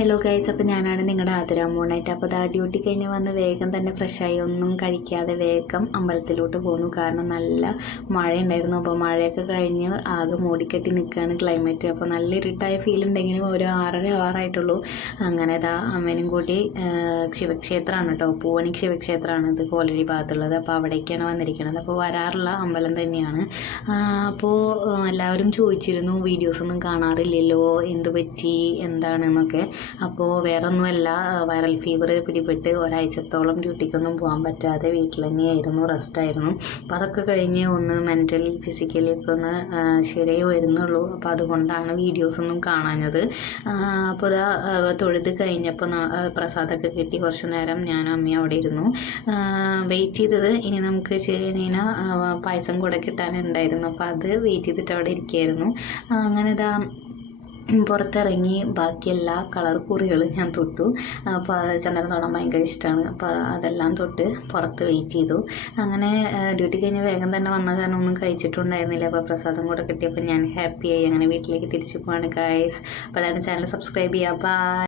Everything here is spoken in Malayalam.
ഹലോ ഗൈസ്, അപ്പോൾ ഞാനാണ് നിങ്ങളുടെ ആതിരാമോണായിട്ട്. അപ്പോൾ ഡ്യൂട്ടി കഴിഞ്ഞ് വന്ന് വേഗം തന്നെ ഫ്രഷായി, ഒന്നും കഴിക്കാതെ വേഗം അമ്പലത്തിലോട്ട് പോന്നു. കാരണം നല്ല മഴ ഉണ്ടായിരുന്നു. അപ്പോൾ മഴയൊക്കെ കഴിഞ്ഞ് ആകെ മൂടിക്കെട്ടി നിൽക്കുകയാണ് ക്ലൈമറ്റ്. അപ്പോൾ നല്ല ഇരുട്ടായ ഫീൽ ഉണ്ടെങ്കിലും ഒരു 6:30 അങ്ങനെ അമ്മേനും കൂട്ടി ശിവക്ഷേത്രമാണ് കേട്ടോ, പൂവണി ക്ഷേത്രമാണ് ഇത് കോലടി ഭാഗത്തുള്ളത്. അപ്പോൾ അവിടേക്കാണ് വന്നിരിക്കുന്നത്. അപ്പോൾ വരാറുള്ള അമ്പലം തന്നെയാണ്. അപ്പോൾ എല്ലാവരും ചോദിച്ചിരുന്നു, വീഡിയോസൊന്നും കാണാറില്ലല്ലോ, എന്തു പറ്റി, എന്താണെന്നൊക്കെ. അപ്പോൾ വേറൊന്നുമല്ല, വൈറൽ ഫീവർ പിടിപെട്ട് ഒരാഴ്ചത്തോളം ഡ്യൂട്ടിക്കൊന്നും പോകാൻ പറ്റാതെ വീട്ടിൽ തന്നെയായിരുന്നു, റെസ്റ്റായിരുന്നു. അപ്പോൾ അതൊക്കെ കഴിഞ്ഞ് ഒന്ന് മെൻ്റലി ഫിസിക്കലി ഒക്കെ ഒന്ന് ശരിയായി വരുന്നുള്ളൂ. അപ്പോൾ അതുകൊണ്ടാണ് വീഡിയോസൊന്നും കാണാഞ്ഞത്. അപ്പോൾ തൊഴുത് കഴിഞ്ഞപ്പോൾ പ്രസാദമൊക്കെ കിട്ടി. കുറച്ച് നേരം ഞാനും അമ്മയും അവിടെ ഇരുന്നു വെയിറ്റ് ചെയ്തത്. ഇനി നമുക്ക് ചേനീന പായസം കൂടെ കിട്ടാനുണ്ടായിരുന്നു. അപ്പോൾ അത് വെയിറ്റ് ചെയ്തിട്ട് അവിടെ ഇരിക്കുകയായിരുന്നു. അങ്ങനെ പുറത്തിറങ്ങി ബാക്കി എല്ലാ കളർ കുറികളും ഞാൻ തൊട്ടു. അപ്പോൾ ചന്ദനം തൊടാൻ ഭയങ്കര ഇഷ്ടമാണ്. അപ്പോൾ അതെല്ലാം തൊട്ട് പുറത്ത് വെയിറ്റ് ചെയ്തു. അങ്ങനെ ഡ്യൂട്ടി കഴിഞ്ഞ് വേഗം തന്നെ വന്ന കാരണം ഒന്നും കഴിച്ചിട്ടുണ്ടായിരുന്നില്ല. അപ്പോൾ പ്രസാദം കൂടെ കിട്ടിയപ്പോൾ ഞാൻ ഹാപ്പിയായി. അങ്ങനെ വീട്ടിലേക്ക് തിരിച്ചു പോവാണ് ഗൈസ്. അപ്പോൾ എല്ലാവരും ചാനൽ സബ്സ്ക്രൈബ് ചെയ്യുക. ബൈ.